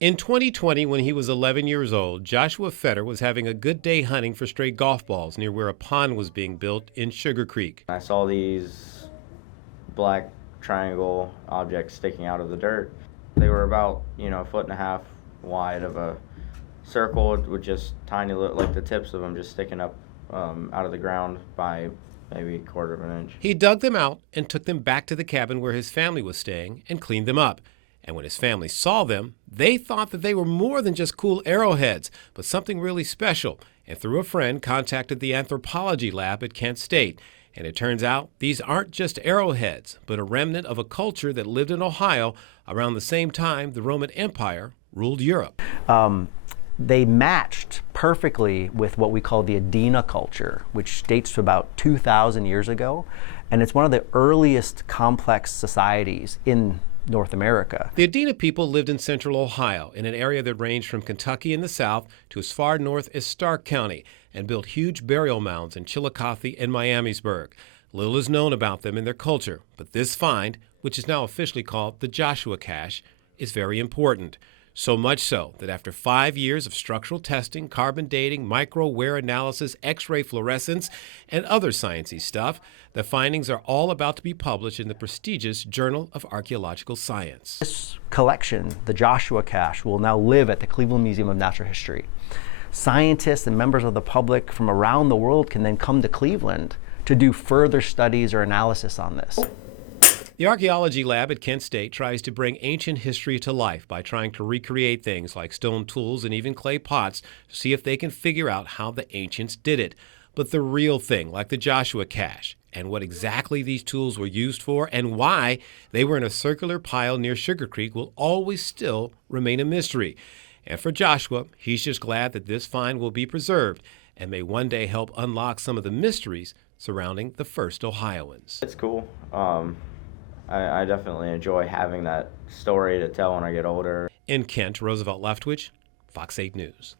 In 2020, when he was 11 years old, Joshua Fetter was having a good day hunting for stray golf balls near where a pond was being built in Sugar Creek. I saw these black triangle objects sticking out of the dirt. They were about, a foot and a half wide of a circle with just tiny, like the tips of them just sticking up out of the ground by maybe a quarter of an inch. He dug them out and took them back to the cabin where his family was staying and cleaned them up. And when his family saw them, they thought that they were more than just cool arrowheads, but something really special, and through a friend contacted the anthropology lab at Kent State. And it turns out these aren't just arrowheads, but a remnant of a culture that lived in Ohio around the same time the Roman Empire ruled Europe. They matched perfectly with what we call the Adena culture, which dates to about 2,000 years ago. And it's one of the earliest complex societies in North America. The Adena people lived in central Ohio in an area that ranged from Kentucky in the south to as far north as Stark County, and built huge burial mounds in Chillicothe and Miamisburg. Little is known about them and their culture, but this find, which is now officially called the Joshua Cache, is very important. So much so that after 5 years of structural testing, carbon dating, micro-wear analysis, X-ray fluorescence, and other sciencey stuff, the findings are all about to be published in the prestigious Journal of Archaeological Science. This collection, the Joshua Cache, will now live at the Cleveland Museum of Natural History. Scientists and members of the public from around the world can then come to Cleveland to do further studies or analysis on this. The archaeology lab at Kent State tries to bring ancient history to life by trying to recreate things like stone tools and even clay pots to see if they can figure out how the ancients did it. But the real thing, like the Joshua Cache, and what exactly these tools were used for and why they were in a circular pile near Sugar Creek, will always still remain a mystery. And for Joshua, he's just glad that this find will be preserved and may one day help unlock some of the mysteries surrounding the first Ohioans. It's cool. I definitely enjoy having that story to tell when I get older. In Kent, Roosevelt Leftwich, Fox 8 News.